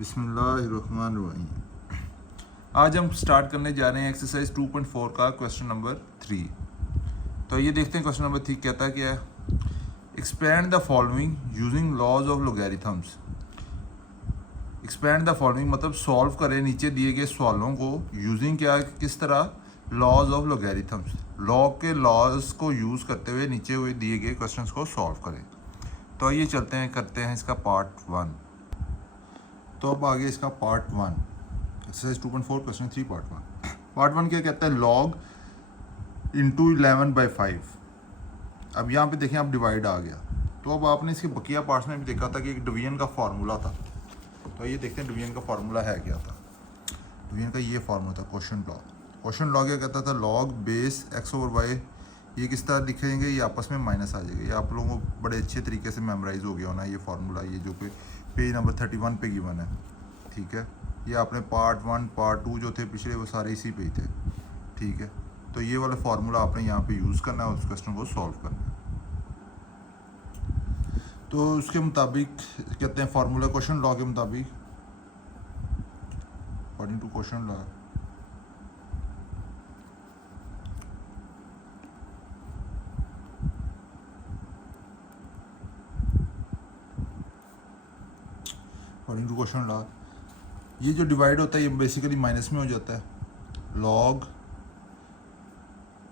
बिस्मिल्लाहिर्रहमानिर्रहीम। आज हम स्टार्ट करने जा रहे हैं एक्सरसाइज 2.4 का क्वेश्चन नंबर 3। तो ये देखते हैं क्वेश्चन नंबर 3 कहता क्या है। Expand the following using laws of logarithms. Expand the following मतलब सॉल्व करें नीचे दिए गए सवालों को यूजिंग क्या किस तरह लॉज ऑफ लोगैरिथम्स। लॉग के लॉज को यूज़ करते हुए नीचे हुए दिए गए क्वेश्चंस को सॉल्व करें। तो आइए चलते हैं करते हैं इसका पार्ट 1। तो अब आगे इसका part 1 exercise 2.4 question 3 part 1। Part 1 क्या कहता है, लॉग इंटू 11/5। अब यहाँ पे देखें अब डिवाइड आ गया। तो अब आपने इसके बकिया पार्ट्स में भी देखा था कि एक डिवीजन का फार्मूला था। तो ये देखते हैं डिवीजन का फार्मूला है क्या था। डिवीजन का ये फार्मूला था क्वेश्चन लॉग। क्वेश्चन लॉग क्या कहता था, log base x over Y. ये किस तरह लिखेंगे, ये आपस में माइनस आ जाएगा। ये आप लोगों को बड़े अच्छे तरीके से मेमोराइज हो गया होना ये फार्मूला, ये जो पे पेज नंबर 31 पे गिवन है। ठीक है, ये आपने पार्ट 1 पार्ट 2 जो थे पिछले वो सारे इसी पे ही थे। ठीक है, तो ये वाला फार्मूला आपने यहाँ पे यूज़ करना है और उस क्वेश्चन को सॉल्व करना है। तो उसके मुताबिक कहते हैं फार्मूला क्वेश्चन लॉ के मुताबिक according to question law according to question law ये जो डिवाइड होता है ये बेसिकली माइनस में हो जाता है। Log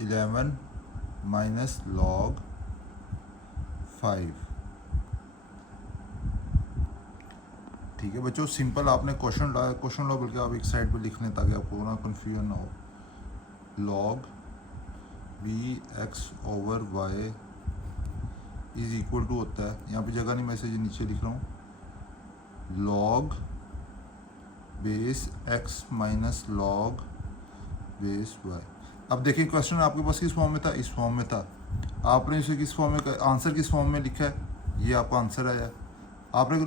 11 minus log 5। ठीक है बच्चों, सिंपल आपने क्वेश्चन लॉ बल्कि आप एक साइड पे लिख लें ताकि आपको ना कन्फ्यूजन ना हो। Log B X over Y is equal to होता है, यहाँ पे जगह नहीं मैं इसे नीचे लिख रहा हूँ, log base x minus log base y। अब देखिए क्वेश्चन आपके पास किस फॉर्म में था, इस फॉर्म में था। आपने इसे किस फॉर्म में, आंसर किस फॉर्म में लिखा है, ये आपका आंसर आया। आपने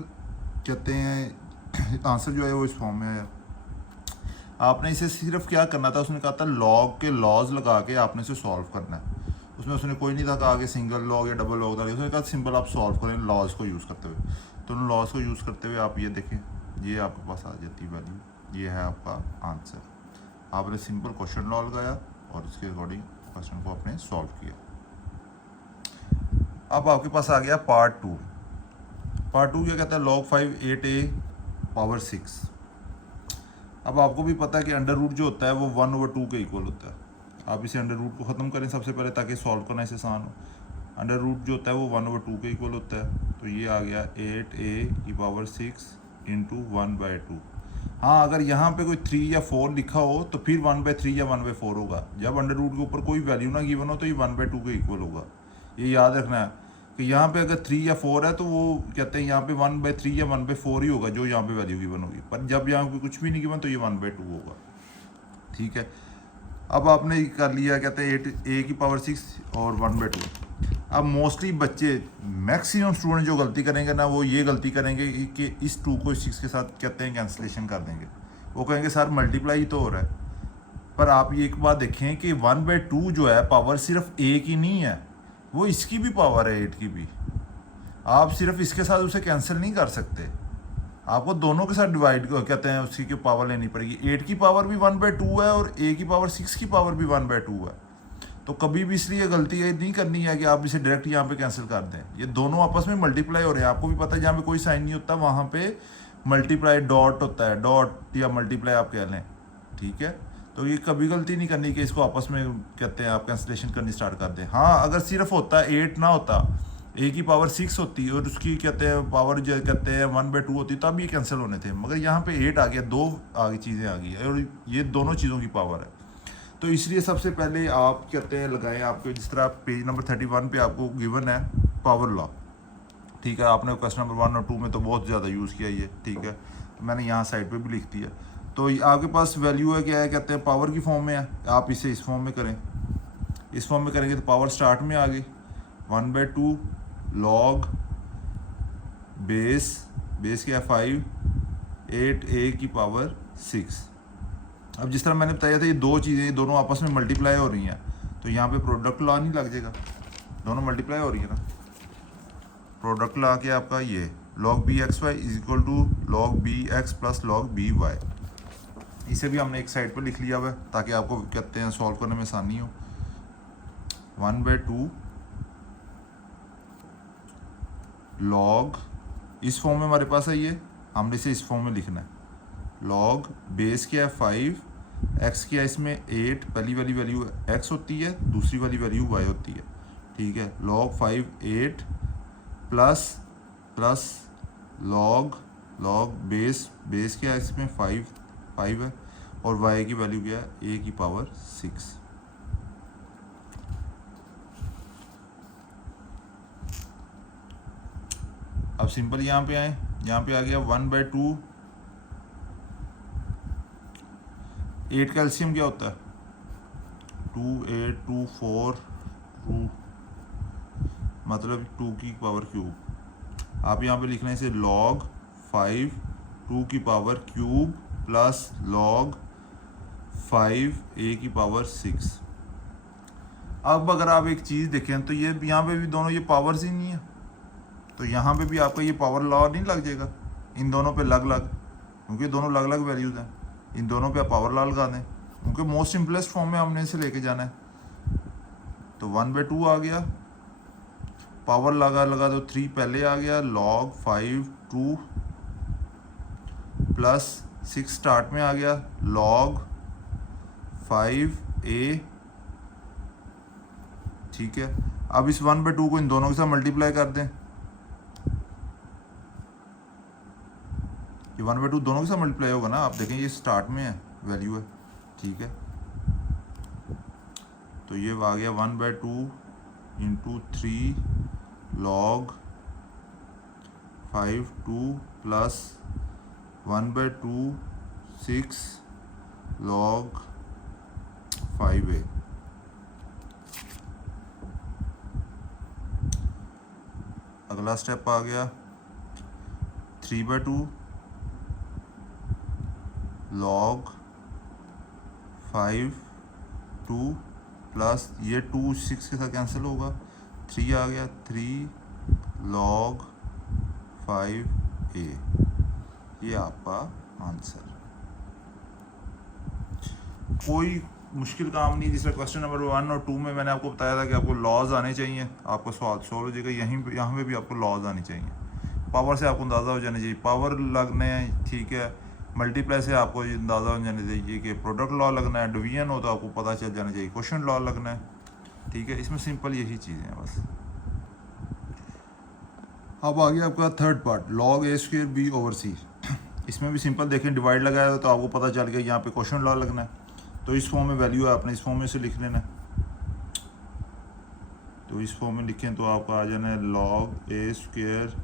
कहते हैं आंसर जो है वो इस फॉर्म में आया। आपने इसे सिर्फ क्या करना था, उसने कहा था लॉग के लॉज लगा के आपने इसे सॉल्व करना है। उसमें उसने कोई नहीं था कि आगे सिंगल लॉग या डबल लॉग था, उसने कहा सिंपल आप सॉल्व करें लॉज को यूज़ करते हुए। तो उन लॉज को यूज़ करते हुए आप ये देखें, ये आपके पास आ जाती है वैल्यू, ये है आपका आंसर। आपने सिंपल क्वेश्चन लॉ लगाया और उसके अकॉर्डिंग क्वेश्चन को आपने सॉल्व किया। अब आपके पास आ गया पार्ट 2। पार्ट 2 क्या कहता है, लॉग 5 8a पावर 6। अब आपको भी पता है कि अंडर रूट जो होता है वो 1/2 के इक्वल होता है। आप इसे अंडर रूट को ख़त्म करें सबसे पहले ताकि सॉल्व करना इसे आसान हो। अंडर रूट जो होता है वो 1/2 के इक्वल होता है। तो ये आ गया 8a की पावर 6 इंटू 1/2। हाँ, अगर यहाँ पे कोई 3 या 4 लिखा हो तो फिर 1/3 या 1/4 होगा। जब अंडर रूट के ऊपर कोई वैल्यू ना गिवन हो तो ये 1/2 के इक्वल होगा। ये याद रखना है कि यहाँ पे अगर 3 या 4 है तो वो कहते हैं यहाँ पे 1/3 या 1/4 ही होगा जो यहाँ पे वैल्यू गिवन होगी। पर जब यहाँ पे कुछ भी नहीं गिवन तो ये 1/2 होगा। ठीक है, अब आपने कर लिया कहते हैं 8a की पावर 6 और 1/2। अब मोस्टली बच्चे मैक्सिमम स्टूडेंट जो गलती करेंगे ना वो ये गलती करेंगे कि इस 2 को 6 के साथ कहते हैं कैंसलेशन कर देंगे। वो कहेंगे सर मल्टीप्लाई तो हो रहा है। पर आप ये एक बात देखें कि 1/2 जो है पावर सिर्फ a की नहीं है, वो इसकी भी पावर है 8 की भी। आप सिर्फ इसके साथ उसे कैंसिल नहीं कर सकते, आपको दोनों के साथ डिवाइड कहते हैं उसकी की पावर लेनी पड़ेगी। 8 की पावर भी 1/2 है और a की पावर 6 की पावर भी 1/2 है। तो कभी भी इसलिए गलती ये नहीं करनी है कि आप इसे डायरेक्ट यहाँ पे कैंसिल कर दें। ये दोनों आपस में मल्टीप्लाई हो रहे हैं। आपको भी पता है जहाँ पे कोई साइन नहीं होता वहाँ पे मल्टीप्लाई डॉट होता है, डॉट या मल्टीप्लाई आप कह लें। ठीक है, तो ये कभी गलती नहीं करनी कि इसको आपस में कहते हैं आप कैंसिलेशन करनी स्टार्ट कर दें। हाँ, अगर सिर्फ होता 8 ना होता, a की पावर 6 होती और उसकी कहते हैं पावर जो कहते हैं 1/2 होती तब ये कैंसिल होने थे। मगर यहाँ पे 8 आ गया, 2 आगे चीज़ें आ गई और ये दोनों चीज़ों की पावर है। तो इसलिए सबसे पहले आप कहते हैं लगाएं, आपके जिस तरह पेज नंबर 31 पे आपको गिवन है पावर लॉ। ठीक है, आपने क्वेश्चन नंबर 1 और 2 में तो बहुत ज़्यादा यूज़ किया ये। ठीक है, तो मैंने यहाँ साइड पे भी लिख दिया। तो आपके पास वैल्यू है क्या है, कहते हैं पावर की फॉर्म में है। आप इसे इस फॉर्म में करें, इस फॉर्म में करेंगे तो पावर स्टार्ट में आ गई 1/2 लॉग बेस क्या 5 8a की पावर 6। अब जिस तरह मैंने बताया था ये दो चीज़ें दोनों आपस में मल्टीप्लाई हो रही हैं, तो यहाँ पे प्रोडक्ट लॉ नहीं लग जाएगा, दोनों मल्टीप्लाई हो रही है ना। प्रोडक्ट लॉ क्या आपका ये log B X Y is equal to log B X plus log B Y. इसे भी हमने एक साइड पर लिख लिया हुआ है ताकि आपको कहते हैं सॉल्व करने में आसानी हो। 1/2 log, इस फॉर्म में हमारे पास है ये, हमने इसे इस फॉर्म में लिखना है। log बेस क्या है 5, x क्या है इसमें 8, पहली वाली वैल्यू x होती है, दूसरी वाली वैल्यू y होती है, ठीक है। log 5 8 प्लस log बेस क्या है इसमें 5 है, और y की वैल्यू क्या है a की पावर 6। अब सिंपल यहाँ पे आए, यहाँ पे आ गया 1/2, 8 का एलसीएम क्या होता है 2 8 2 4 2, मतलब 2 की पावर क्यूब। आप यहाँ पे लिखना है इसे log 5 2 की power cube plus log 5 a की पावर 6। अब अगर आप एक चीज़ देखें तो ये यहाँ पे भी दोनों ये पावर्स ही नहीं है, तो यहाँ पे भी आपका ये पावर लॉ नहीं लग जाएगा इन दोनों पे अलग अलग, क्योंकि दोनों अलग अलग वैल्यूज़ हैं। इन दोनों पे आप पावर लॉ लगा दें, क्योंकि मोस्ट सिंपलेस्ट फॉर्म में हमने इसे लेके जाना है। तो 1/2 आ गया, पावर लगा तो 3 पहले आ गया, log 5 2 प्लस 6 स्टार्ट में आ गया, log 5a, ठीक है। अब इस 1/2 को इन दोनों के साथ मल्टीप्लाई कर दें, ये 1/2 दोनों के साथ मल्टीप्लाई होगा ना, आप देखें ये स्टार्ट में है वैल्यू है, ठीक है। तो ये आ गया 1/2 into 3 log 5 2 plus 1/2 6 log 5a। अगला स्टेप आ गया 3/2 log 5 2 प्लस ये 2 6 के साथ कैंसिल होगा, 3 आ गया 3 log 5a। ये आपका आंसर। कोई मुश्किल काम नहीं, जिसमें क्वेश्चन नंबर 1 और 2 में मैंने आपको बताया था कि आपको लॉज आने चाहिए, आपको सवाल सोल्व हो जाएगा। यहाँ पे भी आपको लॉज आनी चाहिए। पावर से आपको अंदाज़ा हो जाना चाहिए, पावर लगने, ठीक है। मल्टीप्लाई से आपको ये अंदाज़ा हो जाना चाहिए कि प्रोडक्ट लॉ लगना है, डिवीजन हो तो आपको पता चल जाना चाहिए क्वेश्चन लॉ लगना है, ठीक है। इसमें सिंपल यही चीज़ें हैं बस। अब आ गया आपका third part, log a² b/c। इसमें भी सिंपल देखें, डिवाइड लगाया तो आपको पता चल गया यहाँ पे क्वेश्चन लॉ लगना है, तो इस फॉर्म में वैल्यू है, आपने इस फॉर्म में से लिख लेना है। तो इस फॉर्म में लिखें तो आपका आ जाना है log a²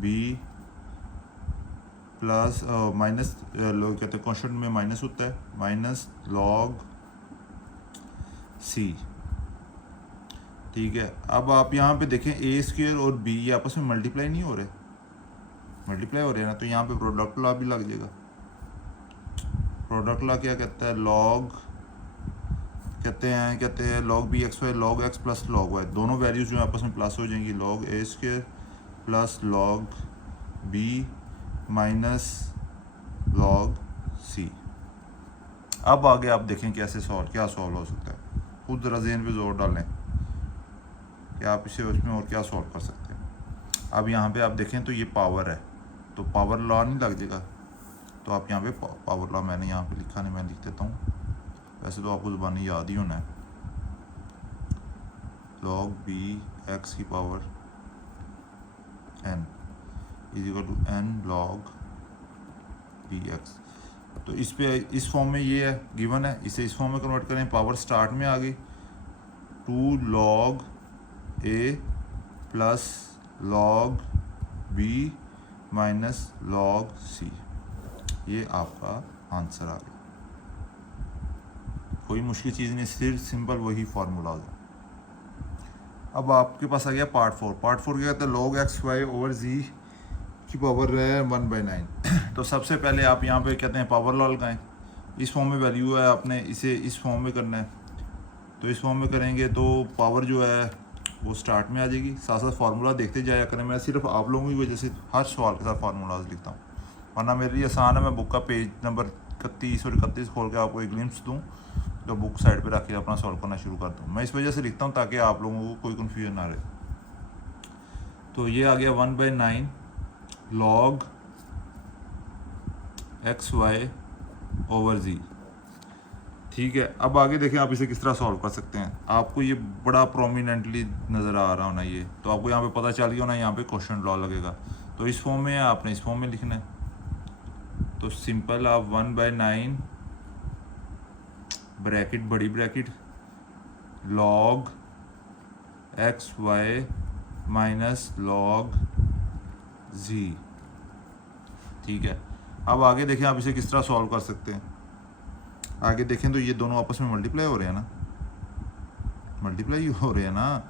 b plus minus, लोग कहते हैं क्वेश्चन में माइनस होता है, माइनस log c, ठीक है। अब आप यहाँ पे देखें a² और b ये आपस में मल्टीप्लाई नहीं हो रहे, मल्टीप्लाई हो रहे हैं ना, तो यहाँ पे प्रोडक्ट लॉ भी लग जाएगा। प्रोडक्ट लॉ क्या कहता है, log कहते हैं log b x y log x plus log y, दोनों वैल्यूज जो आपस में प्लस हो जाएंगी, log a² plus log b minus log c। अब आगे आप देखें कैसे क्या सॉल्व हो सकता है, खुद ज़रा ज़हन पे जोर डालें कि आप इसे उसमें और क्या सॉल्व कर सकते हैं। अब यहाँ पे आप देखें तो ये पावर है, तो पावर लॉ नहीं लग जाएगा, तो आप यहाँ पे पावर लॉ मैंने यहाँ पे लिखा नहीं, मैं लिख देता हूँ, वैसे तो आपको ज़ुबानी याद ही होना है। log b x की power n is equal to n log b x। तो इस फॉर्म में ये है गिवन है, इसे इस फॉर्म में कन्वर्ट करें, पावर स्टार्ट में आ गई 2 log a plus log b minus log c। ये आपका आंसर आ गया। कोई मुश्किल चीज़ नहीं, सिर्फ सिंपल वही फार्मूलाज है। अब आपके पास आ गया पार्ट 4। पार्ट 4 क्या कहते हैं, log x y over z की पावर है 1/9। तो सबसे पहले आप यहाँ पे कहते हैं पावर लॉ लगाएं, इस फॉर्म में वैल्यू है, आपने इसे इस फॉर्म में करना है। तो इस फॉर्म में करेंगे तो पावर जो है वो स्टार्ट में आ जाएगी। साथ साथ फार्मूला देखते जाया करें। मैं सिर्फ आप लोगों की वजह से हर सवाल के साथ फार्मूलाज लिखता हूँ, वरना मेरे लिए आसान है। मैं बुक का पेज नंबर 31 और 31 खोल के आपको एक ग्लिम्स दूँ, तो बुक साइड पे रख के अपना सॉल्व करना शुरू कर दूँ। मैं इस वजह से लिखता हूँ ताकि आप लोगों को कोई कन्फ्यूजन ना रहे। तो ये आ गया 1/9 log XY ओवर Z। ठीक है, अब आगे देखें आप इसे किस तरह सॉल्व कर सकते हैं। आपको ये बड़ा प्रोमिनेंटली नज़र आ रहा होना ये, तो आपको यहाँ पे पता चल गया होना यहाँ पे क्वेश्चन लॉ लगेगा। तो इस फॉर्म में है, आपने इस फॉर्म में लिखना है। तो सिंपल आप 1/9 ब्रैकेट बड़ी bracket log XY minus log Z। ठीक है, अब आगे देखें आप इसे किस तरह सॉल्व कर सकते हैं। आगे देखें तो ये दोनों आपस में मल्टीप्लाई हो रहे हैं ना, मल्टीप्लाई हो रहे हैं ना।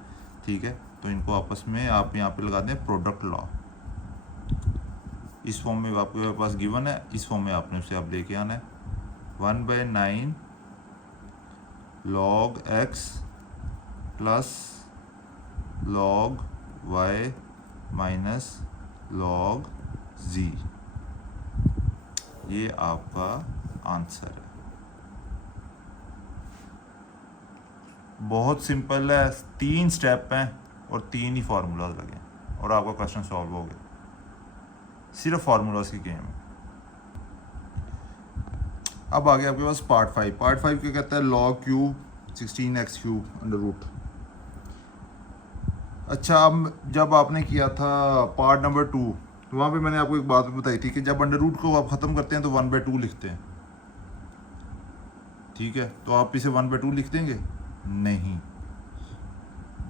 ठीक है, तो इनको आपस में आप यहाँ पे लगा दें प्रोडक्ट लॉ। इस फॉर्म में आपके पास गिवन है, इस फॉर्म में आपने उसे आप लेके आना है। 1/9 log X plus log Y minus log Z, ये आपका आंसर है। बहुत सिंपल है, 3 स्टेप हैं और 3 ही फार्मूलाज लगे और आपका क्वेश्चन सॉल्व हो गया। सिर्फ फार्मूलाज की गेम है। अब आगे आपके पास पार्ट 5। पार्ट 5 क्या कहता है, log cube 16x³ under root. अच्छा, अब जब आपने किया था पार्ट नंबर 2, तो वहाँ पे मैंने आपको एक बात बताई थी कि जब अंडर रूट को आप ख़त्म करते हैं तो 1/2 लिखते हैं। ठीक है, तो आप इसे 1/2 लिख देंगे? नहीं,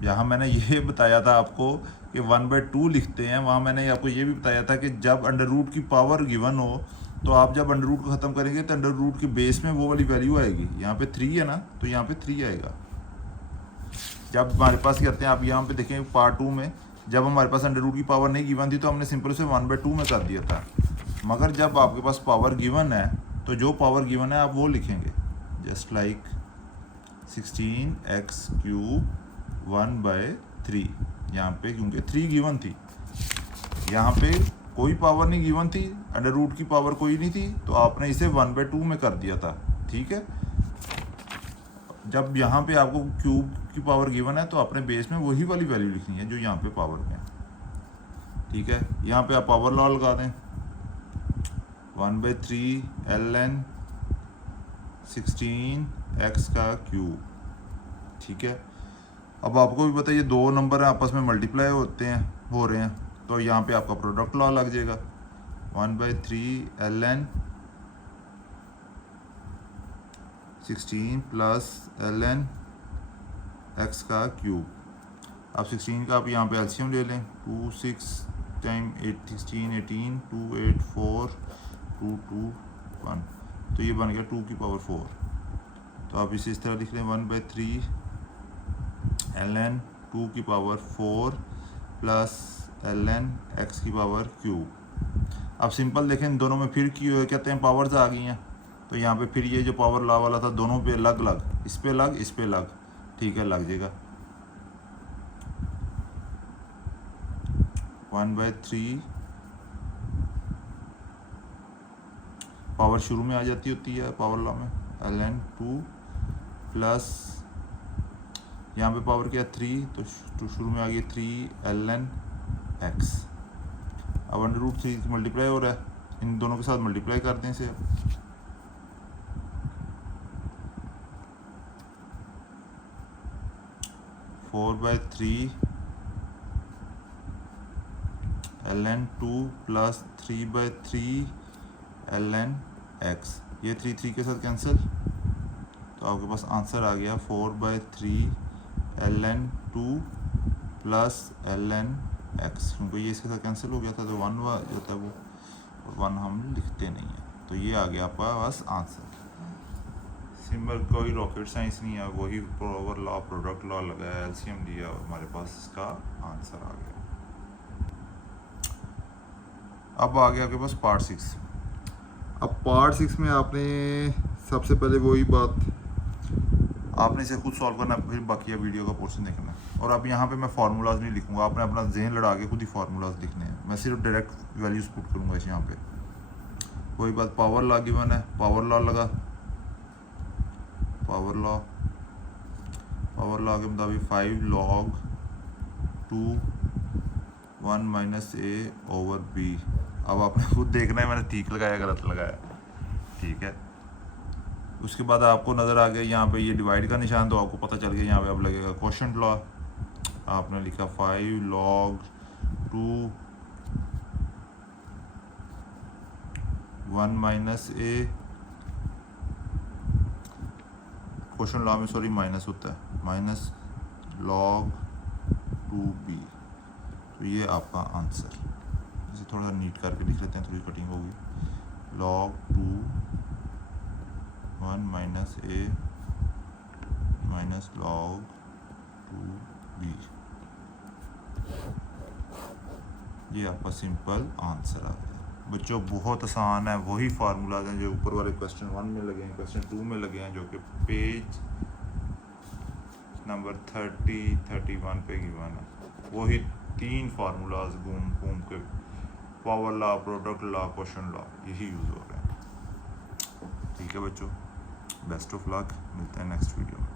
यहाँ मैंने ये बताया था आपको कि 1/2 लिखते हैं। वहाँ मैंने आपको ये भी बताया था कि जब अंडर रूट की पावर गिवन हो, तो आप जब अंडर रूट को ख़त्म करेंगे तो अंडर रूट के बेस में वो वाली वैल्यू आएगी। यहाँ पे 3 है ना, तो यहाँ पे 3 आएगा। जब हमारे पास कहते हैं, आप यहाँ पे देखें पार्ट 2 में, जब हमारे पास अंडर रूट की पावर नहीं गिवन थी तो हमने सिंपल उसे 1/2 में कर दिया था। मगर जब आपके पास पावर गिवन है तो जो पावर गिवन है आप वो लिखेंगे, जस्ट लाइक 16x³ 1/3। यहाँ पे क्योंकि 3 गिवन थी, यहाँ पे कोई पावर नहीं गिवन थी, अंडर रूट की पावर कोई नहीं थी, तो आपने इसे 1/2 में कर दिया था। ठीक है, जब यहाँ पे आपको क्यूब की पावर गिवन है तो आपने बेस में वही वाली वैल्यू लिखनी है जो यहाँ पे पावर में है। ठीक है, यहाँ पे आप पावर लॉ लगा दें, 1/3 ln 16x³। ठीक है, अब आपको भी पता है ये 2 नंबर हैं आपस में मल्टीप्लाई हो रहे हैं, तो यहाँ पे आपका प्रोडक्ट लॉ लग जाएगा, 1/3 ln 16 प्लस ln x³। अब 16 का आप यहाँ पे एलसीएम ले लें, 2 6 टाइम 8 16 18 2 8 4 2 2 1, तो ये बन गया 2 की पावर 4। तो आप इसे इस तरह लिख लें, 1/3 ln 2 की पावर 4 प्लस ln x की पावर क्यूब। अब सिंपल देखें, इन दोनों में फिर क्यों कहते हैं पावर्स आ गई हैं, तो यहाँ पे फिर ये जो पावर लॉ वाला था दोनों पे अलग अलग, इस पे अलग इस पे अलग। ठीक है, लग जाएगा 1/3 पावर शुरू में आ जाती होती है पावर लॉ में, ln 2 प्लस यहाँ पे पावर क्या 3, तो शुरू में आ गया 3 ln x। अब अंडर रूट 3 मल्टीप्लाई हो रहा है, इन दोनों के साथ मल्टीप्लाई कर दें इसे। Four 4/3 ln 2 plus 3/3 ln x। ये 3 के साथ कैंसिल, तो आपके पास आंसर आ गया 4/3 ln 2 प्लस ln x। क्योंकि ये इसके साथ कैंसिल हो गया था तो 1 जाता है वो, और 1 हम लिखते नहीं हैं। तो ये आ गया आपका बस आंसर। सिंपल, कोई रॉकेट साइंस नहीं है, वही पावर लॉ प्रोडक्ट लॉ लगाया, एलसीएम दिया और हमारे पास इसका आंसर आ गया। अब आ गया आपके पास पार्ट 6। अब पार्ट 6 में आपने सबसे पहले वही बात आपने इसे खुद सॉल्व करना है, फिर बाकी ये वीडियो का पोर्शन देखना है। और अब यहाँ पे मैं फार्मूलाज नहीं लिखूँगा, आपने अपना जहन लड़ा के खुद ही फार्मूलाज लिखने हैं। मैं सिर्फ डायरेक्ट वैल्यूज पुट करूँगा इस यहाँ पे। कोई बात, पावर लॉ गिवन है, पावर लॉ लगा, पावर लॉ के मुताबिक 5 log 2 1 माइनस ए ओवर बी। अब आपने खुद देखना है मैंने ठीक लगाया गलत लगाया, ठीक है। उसके बाद आपको नज़र आ गया यहाँ पे ये डिवाइड का निशान, तो आपको पता चल गया यहाँ पे अब लगेगा क्वोशंट लॉ। आपने लिखा 5 log 2 1 माइनस ए, क्वोशंट लॉ में सॉरी माइनस होता है, माइनस log 2b। तो ये आपका आंसर। इसे थोड़ा नीट करके लिख लेते हैं, थोड़ी कटिंग होगी। log 2 1 माइनस ए माइनस log 2b, ये आपका सिंपल आंसर आ गया। बच्चों बहुत आसान है, वही फार्मूलाज हैं जो ऊपर वाले क्वेश्चन 1 में लगे हैं, क्वेश्चन 2 में लगे हैं, जो कि पेज नंबर 30 31 पे गिवन है। वही 3 फार्मूलाज घूम घूम के, power law, product law, quotient law, यही यूज़ हो रहे हैं। ठीक है बच्चों, बेस्ट ऑफ लक, मिलते हैं नेक्स्ट वीडियो में।